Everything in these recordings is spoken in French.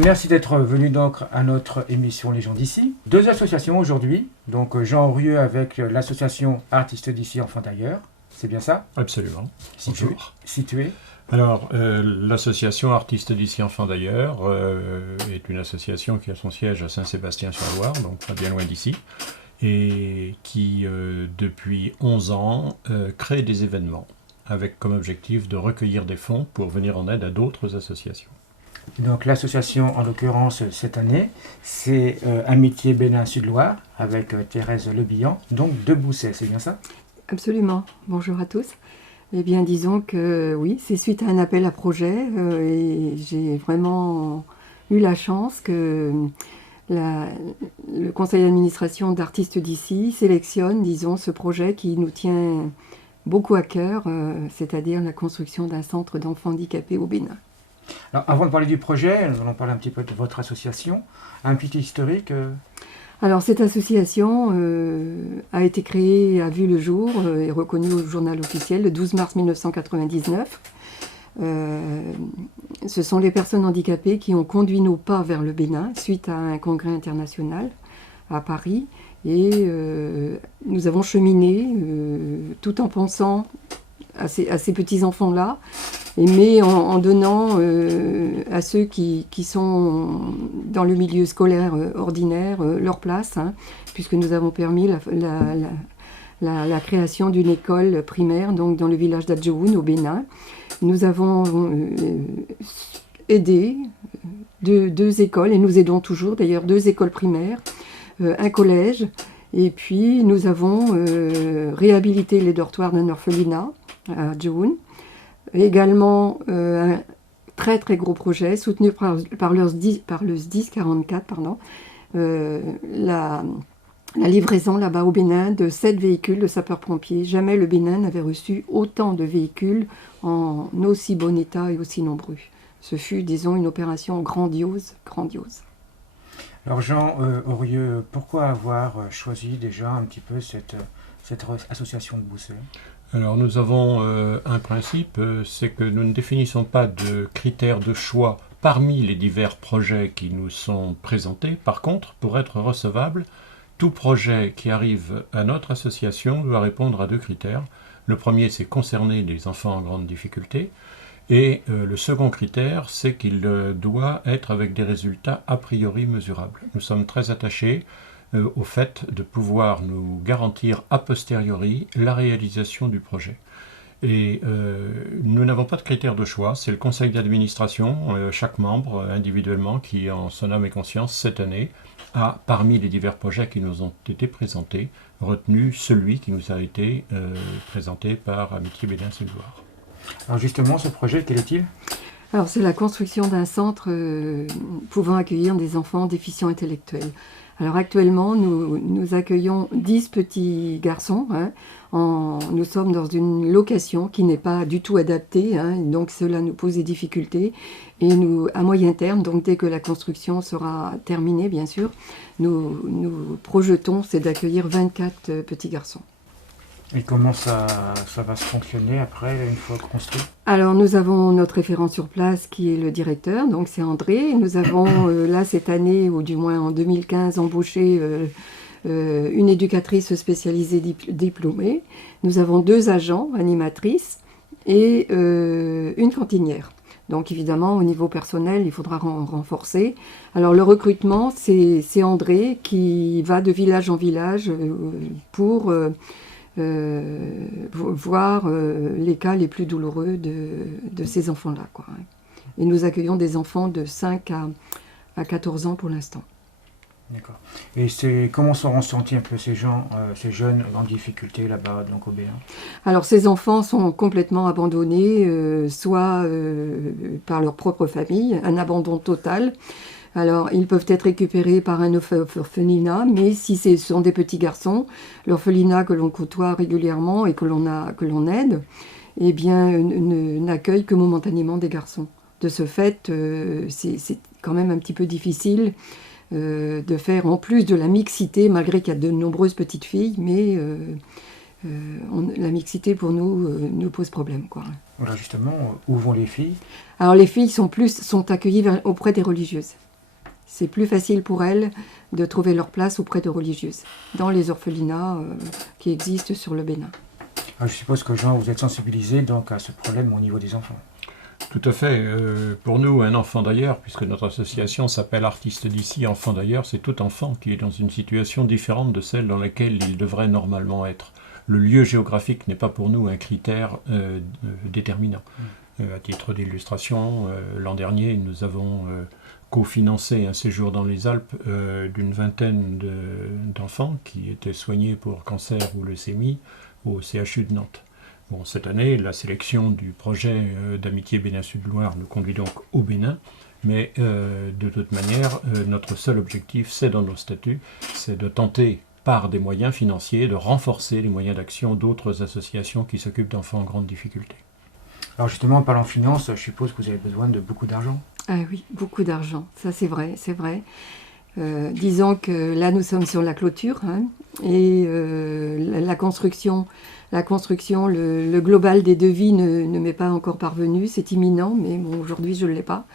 Merci d'être venu donc à notre émission Les gens d'ici. Deux associations aujourd'hui, donc Jean Aurieux avec l'association Artistes d'ici, Enfants d'ailleurs, c'est bien ça? Absolument. Bonjour. Situé. Alors, l'association Artistes d'ici, Enfants d'ailleurs est une association qui a son siège à Saint-Sébastien-sur-Loire, donc pas bien loin d'ici, et qui, depuis 11 ans, crée des événements avec comme objectif de recueillir des fonds pour venir en aide à d'autres associations. Donc l'association, en l'occurrence cette année, c'est Amitié Bénin-Sud-Loire avec Thérèse Lebihan, donc de Bousset, c'est bien ça? Absolument. Bonjour à tous. Eh bien, disons que oui, c'est suite à un appel à projet et j'ai vraiment eu la chance que le conseil d'administration d'Artistes d'ici sélectionne, disons, ce projet qui nous tient beaucoup à cœur, c'est-à-dire la construction d'un centre d'enfants handicapés au Bénin. Alors, avant de parler du projet, nous allons parler un petit peu de votre association. Un petit historique. Alors, cette association a été créée, a vu le jour et reconnue au journal officiel le 12 mars 1999. Ce sont les personnes handicapées qui ont conduit nos pas vers le Bénin suite à un congrès international à Paris. Et nous avons cheminé tout en pensant à ces petits enfants-là, mais en donnant à ceux qui sont dans le milieu scolaire ordinaire leur place, puisque nous avons permis la création d'une école primaire donc dans le village d'Adjoun au Bénin. Nous avons aidé deux écoles, et nous aidons toujours d'ailleurs, 2 écoles primaires, un collège, et puis nous avons réhabilité les dortoirs d'un orphelinat à Djoun. Également un très très gros projet soutenu par le SDIS 44, la livraison là-bas au Bénin de 7 véhicules de sapeurs-pompiers. Jamais le Bénin n'avait reçu autant de véhicules en aussi bon état et aussi nombreux. Ce fut, disons, une opération grandiose. Alors Jean Aurieux, pourquoi avoir choisi déjà un petit peu cette association de Bousset? Alors nous avons un principe, c'est que nous ne définissons pas de critères de choix parmi les divers projets qui nous sont présentés. Par contre, pour être recevable, tout projet qui arrive à notre association doit répondre à 2 critères. Le premier, c'est concerner les enfants en grande difficulté. Et le second critère, c'est qu'il doit être avec des résultats a priori mesurables. Nous sommes très attachés au fait de pouvoir nous garantir a posteriori la réalisation du projet. Et nous n'avons pas de critères de choix, c'est le conseil d'administration, chaque membre individuellement qui, en son âme et conscience, cette année, a, parmi les divers projets qui nous ont été présentés, retenu celui qui nous a été présenté par Amitié Bénin-Sud-Loire. Alors justement, ce projet, quel est-il? Alors c'est la construction d'un centre pouvant accueillir des enfants déficients intellectuels. Alors actuellement, nous accueillons 10 petits garçons. Nous sommes dans une location qui n'est pas du tout adaptée, donc cela nous pose des difficultés. Et nous, à moyen terme, donc dès que la construction sera terminée, bien sûr, nous projetons, c'est d'accueillir 24 petits garçons. Et comment ça va se fonctionner après, une fois construit? Alors nous avons notre référent sur place qui est le directeur, donc c'est André. Nous avons là cette année, ou du moins en 2015, embauché une éducatrice spécialisée diplômée. Nous avons 2 agents, animatrices et une cantinière. Donc évidemment, au niveau personnel, il faudra renforcer. Alors le recrutement, c'est André qui va de village en village pour voir les cas les plus douloureux de ces enfants-là, quoi. Et nous accueillons des enfants de 5 à 14 ans pour l'instant. D'accord. Et comment sont ressentis un peu ces jeunes en difficulté là-bas, donc au Bénin? Alors ces enfants sont complètement abandonnés, soit par leur propre famille, un abandon total. Alors, ils peuvent être récupérés par un orphelinat, mais si ce sont des petits garçons, l'orphelinat que l'on côtoie régulièrement et que l'on aide, eh bien, n'accueille que momentanément des garçons. De ce fait, c'est quand même un petit peu difficile de faire, en plus de la mixité, malgré qu'il y a de nombreuses petites filles, mais La mixité pour nous pose problème, quoi. Alors justement, où vont les filles? Alors les filles sont accueillies auprès des religieuses. C'est plus facile pour elles de trouver leur place auprès de religieuses, dans les orphelinats qui existent sur le Bénin. Alors, je suppose que Jean, vous êtes sensibilisé donc à ce problème au niveau des enfants. Tout à fait. Pour nous, un enfant d'ailleurs, puisque notre association s'appelle Artistes d'ici, Enfants d'ailleurs, c'est tout enfant qui est dans une situation différente de celle dans laquelle il devrait normalement être. Le lieu géographique n'est pas pour nous un critère déterminant. À titre d'illustration, l'an dernier, nous avons cofinancé un séjour dans les Alpes d'une vingtaine d'enfants qui étaient soignés pour cancer ou leucémie au CHU de Nantes. Bon, cette année, la sélection du projet d'amitié Bénin-Sud-Loire nous conduit donc au Bénin, mais de toute manière, notre seul objectif, c'est dans nos statuts, c'est de tenter, par des moyens financiers, de renforcer les moyens d'action d'autres associations qui s'occupent d'enfants en grande difficulté. Alors justement, en parlant finance, je suppose que vous avez besoin de beaucoup d'argent. Ah oui, beaucoup d'argent, ça c'est vrai, c'est vrai. Disons que là nous sommes sur la clôture, hein, et la construction, le global des devis ne m'est pas encore parvenu, c'est imminent, mais bon, aujourd'hui je ne l'ai pas.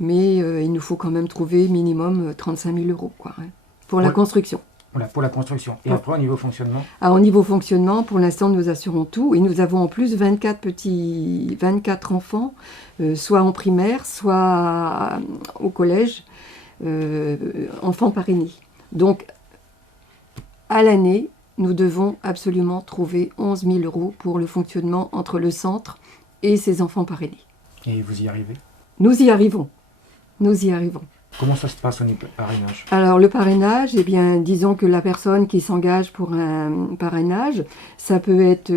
Mais il nous faut quand même trouver minimum 35 000 euros, quoi, hein, pour la construction. Voilà, pour la construction. Et après, au niveau fonctionnement? Au niveau fonctionnement, pour l'instant, nous assurons tout. Et nous avons en plus 24 enfants, soit en primaire, soit au collège, enfants parrainés. Donc, à l'année, nous devons absolument trouver 11 000 euros pour le fonctionnement entre le centre et ses enfants parrainés. Et vous y arrivez? Nous y arrivons. Nous y arrivons. Comment ça se passe au niveau du parrainage? Alors le parrainage, eh bien, disons que la personne qui s'engage pour un parrainage, ça peut être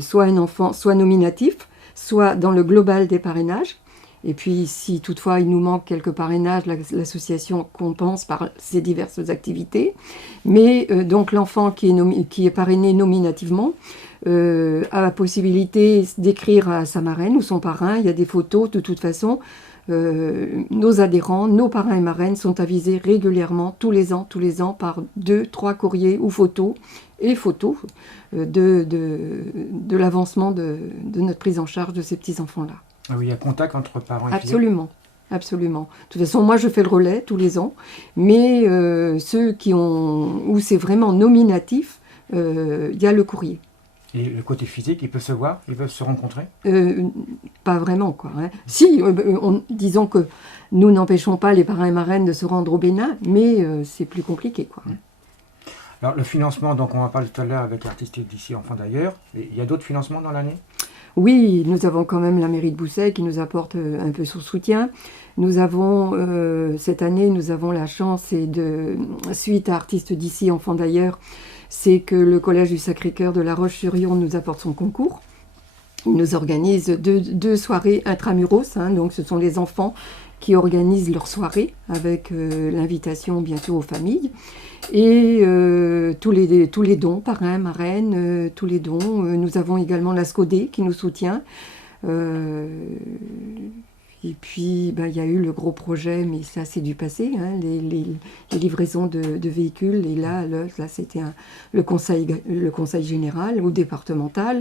soit un enfant, soit nominatif, soit dans le global des parrainages. Et puis si toutefois il nous manque quelques parrainages, l'association compense par ses diverses activités. Mais donc l'enfant qui est parrainé nominativement a la possibilité d'écrire à sa marraine ou son parrain. Il y a des photos de toute façon. Nos adhérents, nos parrains et marraines sont avisés régulièrement, tous les ans, par 2-3 courriers ou photos de l'avancement de notre prise en charge de ces petits-enfants-là. Ah oui, il y a contact entre parents et Absolument, absolument. De toute façon, moi je fais le relais tous les ans, mais ceux où c'est vraiment nominatif, il y a le courrier. Et le côté physique, ils peuvent se voir, ils peuvent se rencontrer? Pas vraiment, quoi. Hein. Si, disons que nous n'empêchons pas les parrains et marraines de se rendre au Bénin, mais c'est plus compliqué, quoi. Alors le financement, donc on en parle tout à l'heure avec Artistes d'ici, Enfants d'ailleurs. Il y a d'autres financements dans l'année? Oui, nous avons quand même la mairie de Bousset qui nous apporte un peu son soutien. Nous avons, cette année, nous avons la chance, et suite à Artistes d'ici, Enfants d'ailleurs, c'est que le Collège du Sacré-Cœur de La Roche-sur-Yon nous apporte son concours. Il nous organise deux soirées intramuros, hein, donc ce sont les enfants qui organisent leur soirée avec l'invitation bien sûr aux familles. Et tous les dons, parrains, marraines, tous les dons. Nous avons également la SCODE qui nous soutient. Et puis, il y a eu le gros projet, mais ça, c'est du passé, hein, les livraisons de véhicules. Et là c'était le conseil général ou départemental.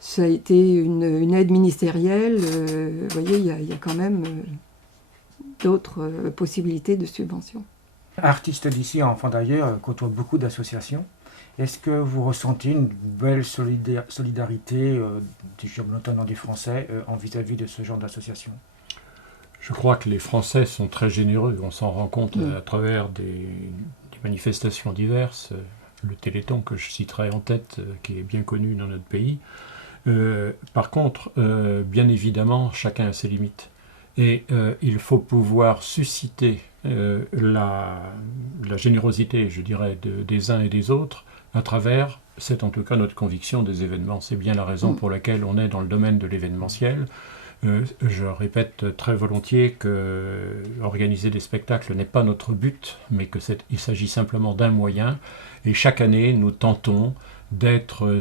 Ça a été une aide ministérielle. Vous voyez, il y a quand même d'autres possibilités de subvention. Artistes d'ici, Enfants d'ailleurs, côtoie beaucoup d'associations. Est-ce que vous ressentez une belle solidarité notamment des Français vis-à-vis de ce genre d'association? Je crois que les Français sont très généreux. On s'en rend compte à travers des manifestations diverses. Le Téléthon que je citerai en tête, qui est bien connu dans notre pays. Par contre, bien évidemment, chacun a ses limites. Et il faut pouvoir susciter la générosité, je dirais, des uns et des autres à travers, c'est en tout cas notre conviction, des événements. C'est bien la raison pour laquelle on est dans le domaine de l'événementiel. Je répète très volontiers que organiser des spectacles n'est pas notre but, mais qu'il s'agit simplement d'un moyen. Et chaque année, nous tentons d'être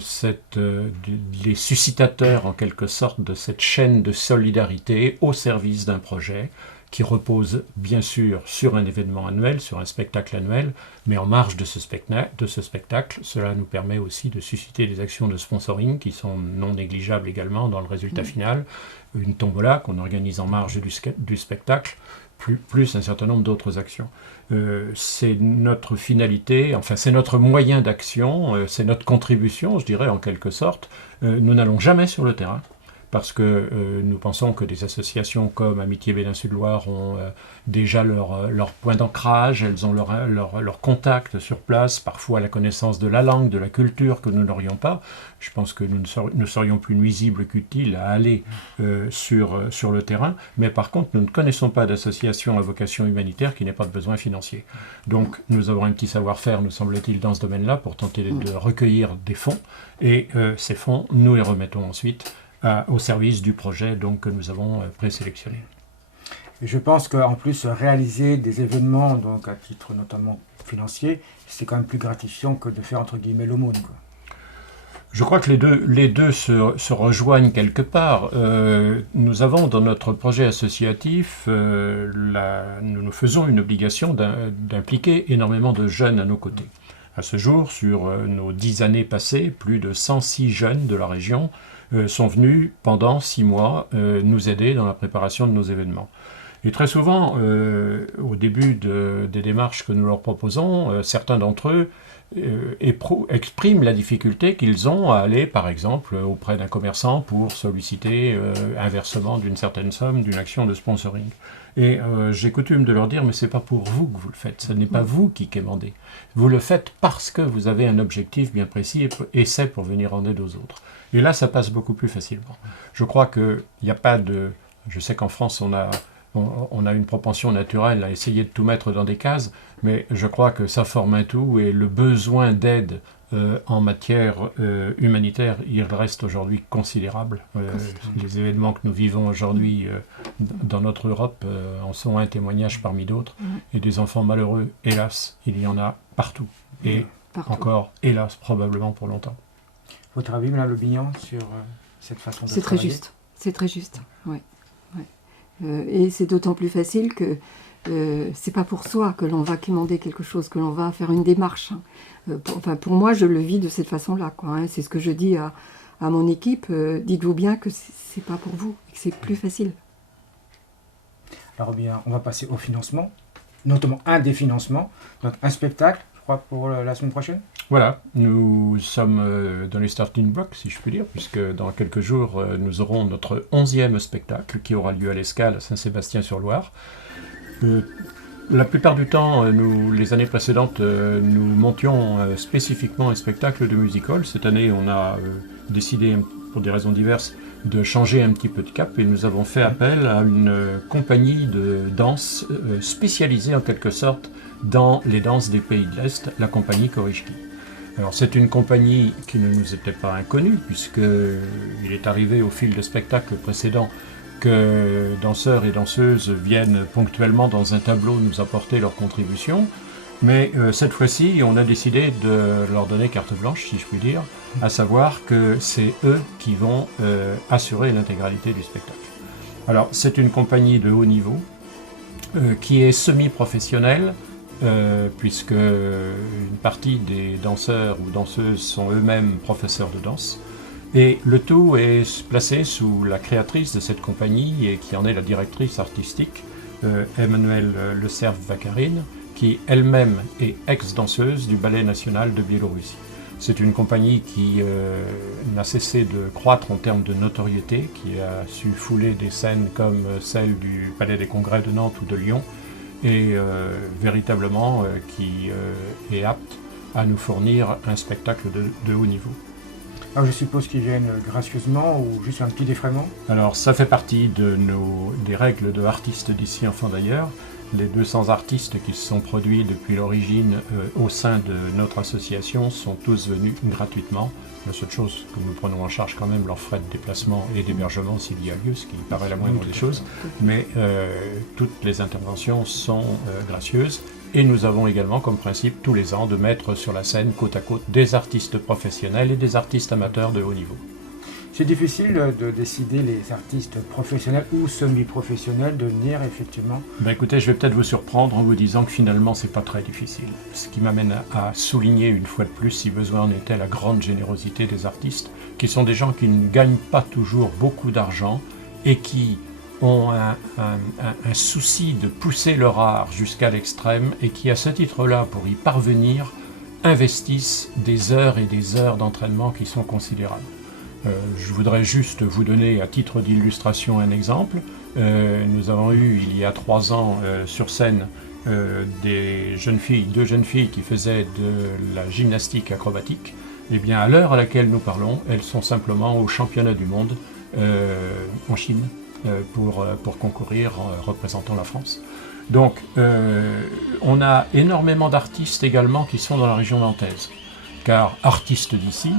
les suscitateurs, en quelque sorte, de cette chaîne de solidarité au service d'un projet qui repose bien sûr sur un événement annuel, sur un spectacle annuel, mais en marge de ce spectacle, cela nous permet aussi de susciter des actions de sponsoring qui sont non négligeables également dans le résultat final. Une tombola qu'on organise en marge du spectacle, plus un certain nombre d'autres actions. C'est notre finalité, enfin c'est notre moyen d'action, c'est notre contribution, je dirais en quelque sorte. Nous n'allons jamais sur le terrain, parce que nous pensons que des associations comme Amitié Bénin Sud-Loire ont déjà leur point d'ancrage, elles ont leur contact sur place, parfois la connaissance de la langue, de la culture que nous n'aurions pas. Je pense que nous ne serions plus nuisibles qu'utiles à aller sur le terrain, mais par contre nous ne connaissons pas d'association à vocation humanitaire qui n'ait pas de besoin financier. Donc nous avons un petit savoir-faire, nous semble-t-il, dans ce domaine-là pour tenter de recueillir des fonds, et ces fonds, nous les remettons ensuite au service du projet donc, que nous avons présélectionné. Et je pense qu'en plus, réaliser des événements, donc à titre notamment financier, c'est quand même plus gratifiant que de faire entre guillemets l'aumône, quoi. Je crois que les deux se rejoignent quelque part. Nous avons dans notre projet associatif, nous faisons une obligation d'impliquer énormément de jeunes à nos côtés. À ce jour, sur nos 10 années passées, plus de 106 jeunes de la région sont venus pendant 6 mois nous aider dans la préparation de nos événements. Et très souvent, au début des démarches que nous leur proposons, certains d'entre eux expriment la difficulté qu'ils ont à aller, par exemple, auprès d'un commerçant pour solliciter un versement d'une certaine somme, d'une action de sponsoring. Et j'ai coutume de leur dire, mais c'est pas pour vous que vous le faites, ce n'est pas vous qui quémandez. Vous le faites parce que vous avez un objectif bien précis et c'est pour venir en aide aux autres. Et là, ça passe beaucoup plus facilement. Je crois qu'il n'y a pas de... Je sais qu'en France, on a une propension naturelle à essayer de tout mettre dans des cases, mais je crois que ça forme un tout et le besoin d'aide en matière humanitaire, il reste aujourd'hui considérable. Les événements que nous vivons aujourd'hui dans notre Europe en sont un témoignage parmi d'autres. Et des enfants malheureux, hélas, il y en a partout. Et encore, hélas, probablement pour longtemps. Votre avis, Mme Le Bignan, sur cette façon de travailler ? C'est très juste. C'est très juste, oui. Et c'est d'autant plus facile que c'est pas pour soi que l'on va quémander quelque chose, que l'on va faire une démarche. Pour moi, je le vis de cette façon-là, quoi, hein. C'est ce que je dis à mon équipe. Dites-vous bien que c'est pas pour vous, et que c'est plus facile. Alors bien, on va passer au financement, notamment un des financements, donc un spectacle, je crois, pour la semaine prochaine. Voilà, nous sommes dans les starting blocks, si je puis dire, puisque dans quelques jours, nous aurons notre 11e spectacle qui aura lieu à l'Escale, à Saint-Sébastien-sur-Loire. La plupart du temps, les années précédentes, nous montions spécifiquement un spectacle de music-hall. Cette année, on a décidé, pour des raisons diverses, de changer un petit peu de cap et nous avons fait appel à une compagnie de danse spécialisée en quelque sorte dans les danses des pays de l'Est, la compagnie Korishki. Alors c'est une compagnie qui ne nous était pas inconnue puisqu'il est arrivé au fil de spectacles précédents que danseurs et danseuses viennent ponctuellement dans un tableau nous apporter leur contribution. Mais cette fois-ci, on a décidé de leur donner carte blanche, si je puis dire, à savoir que c'est eux qui vont assurer l'intégralité du spectacle. Alors c'est une compagnie de haut niveau qui est semi-professionnelle, puisque une partie des danseurs ou danseuses sont eux-mêmes professeurs de danse. Et le tout est placé sous la créatrice de cette compagnie et qui en est la directrice artistique, Emmanuelle Le Cerf-Vakarine, qui elle-même est ex-danseuse du Ballet national de Biélorussie. C'est une compagnie qui n'a cessé de croître en termes de notoriété, qui a su fouler des scènes comme celle du Palais des Congrès de Nantes ou de Lyon, et véritablement qui est apte à nous fournir un spectacle de haut niveau. Alors je suppose qu'ils viennent gracieusement ou juste un petit défraiement ? Alors ça fait partie des règles de artistes d'ici enfants d'ailleurs. Les 200 artistes qui se sont produits depuis l'origine au sein de notre association sont tous venus gratuitement. La seule chose que nous prenons en charge quand même leurs frais de déplacement et d'hébergement s'il y a lieu, ce qui paraît la moindre des choses. Mais toutes les interventions sont gracieuses. Et nous avons également comme principe tous les ans de mettre sur la scène côte à côte des artistes professionnels et des artistes amateurs de haut niveau. C'est difficile de décider les artistes professionnels ou semi-professionnels de venir effectivement. Ben écoutez, je vais peut-être vous surprendre en vous disant que finalement c'est pas très difficile. Ce qui m'amène à souligner une fois de plus, si besoin en était, la grande générosité des artistes, qui sont des gens qui ne gagnent pas toujours beaucoup d'argent et qui ont un souci de pousser leur art jusqu'à l'extrême et qui, à ce titre-là, pour y parvenir, investissent des heures et des heures d'entraînement qui sont considérables. Je voudrais juste vous donner à titre d'illustration un exemple. Nous avons eu il y a 3 ans sur scène deux jeunes filles qui faisaient de la gymnastique acrobatique. Eh bien, à l'heure à laquelle nous parlons, elles sont simplement au championnat du monde en Chine pour concourir représentant la France. Donc, on a énormément d'artistes également qui sont dans la région nantaise, car artistes d'ici,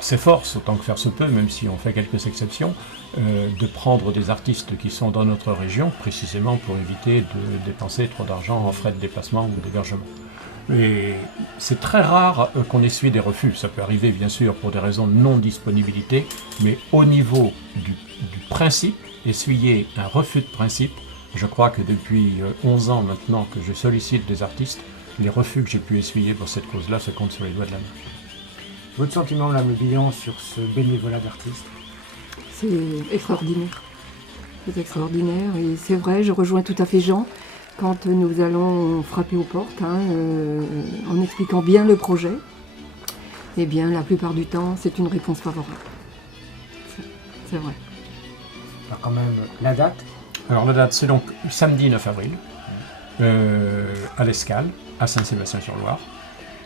s'efforce, autant que faire se peut, même si on fait quelques exceptions, de prendre des artistes qui sont dans notre région, précisément pour éviter de dépenser trop d'argent en frais de déplacement ou d'hébergement. Et c'est très rare qu'on essuie des refus. Ça peut arriver, bien sûr, pour des raisons de non-disponibilité, mais au niveau du principe, essuyer un refus de principe, je crois que depuis 11 ans maintenant que je sollicite des artistes, les refus que j'ai pu essuyer pour cette cause-là se comptent sur les doigts de la main. Votre sentiment, Mme Le Billon, sur ce bénévolat d'artistes? C'est extraordinaire. C'est extraordinaire et c'est vrai, je rejoins tout à fait Jean quand nous allons frapper aux portes en expliquant bien le projet. Eh bien, la plupart du temps, c'est une réponse favorable. C'est vrai. Alors quand même, la date? Alors la date, c'est donc samedi 9 avril, à l'Escale, à Saint-Sébastien-sur-Loire.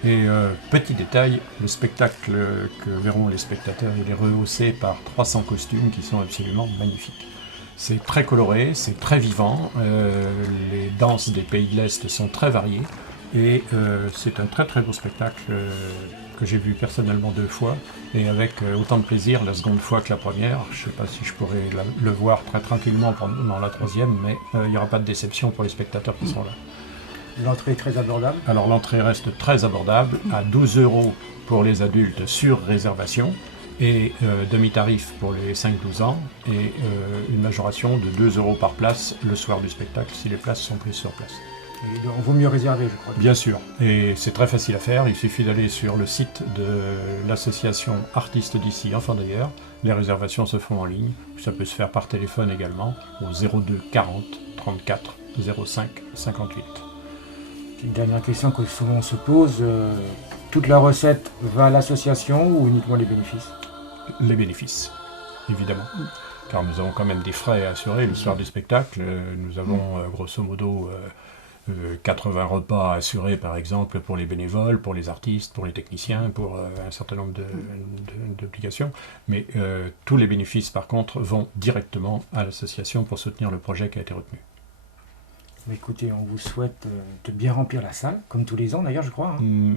Et petit détail, le spectacle que verront les spectateurs, il est rehaussé par 300 costumes qui sont absolument magnifiques. C'est très coloré, c'est très vivant, les danses des pays de l'Est sont très variées, et c'est un très très beau spectacle que j'ai vu personnellement 2 fois, et avec autant de plaisir la seconde fois que la première. Je ne sais pas si je pourrais le voir très tranquillement pendant la 3e, mais il n'y aura pas de déception pour les spectateurs qui sont là. L'entrée est très abordable? Alors l'entrée reste très abordable, à 12 € pour les adultes sur réservation, et demi-tarif pour les 5-12 ans, et une majoration de 2 € par place le soir du spectacle, si les places sont prises sur place. Et donc, vaut mieux réserver, je crois. Bien sûr, et c'est très facile à faire, il suffit d'aller sur le site de l'association Artistes d'ici, enfin d'ailleurs, les réservations se font en ligne, ça peut se faire par téléphone également, au 02 40 34 05 58. Une dernière question que souvent on se pose, toute la recette va à l'association ou uniquement les bénéfices? Les bénéfices, évidemment. Car nous avons quand même des frais à assurer le soir du spectacle. Nous avons grosso modo 80 repas assurés par exemple pour les bénévoles, pour les artistes, pour les techniciens, pour un certain nombre d'obligations. Mais tous les bénéfices par contre vont directement à l'association pour soutenir le projet qui a été retenu. Écoutez, on vous souhaite de bien remplir la salle, comme tous les ans d'ailleurs, je crois.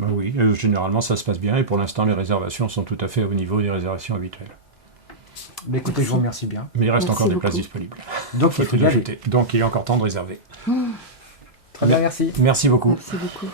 Oui, généralement ça se passe bien et pour l'instant les réservations sont tout à fait au niveau des réservations habituelles. Mais écoutez, je vous remercie bien. Mais il reste encore des beaucoup. places disponibles. Donc il faut y aller. Donc il est encore temps de réserver. Très bien, merci. Merci beaucoup. Merci beaucoup.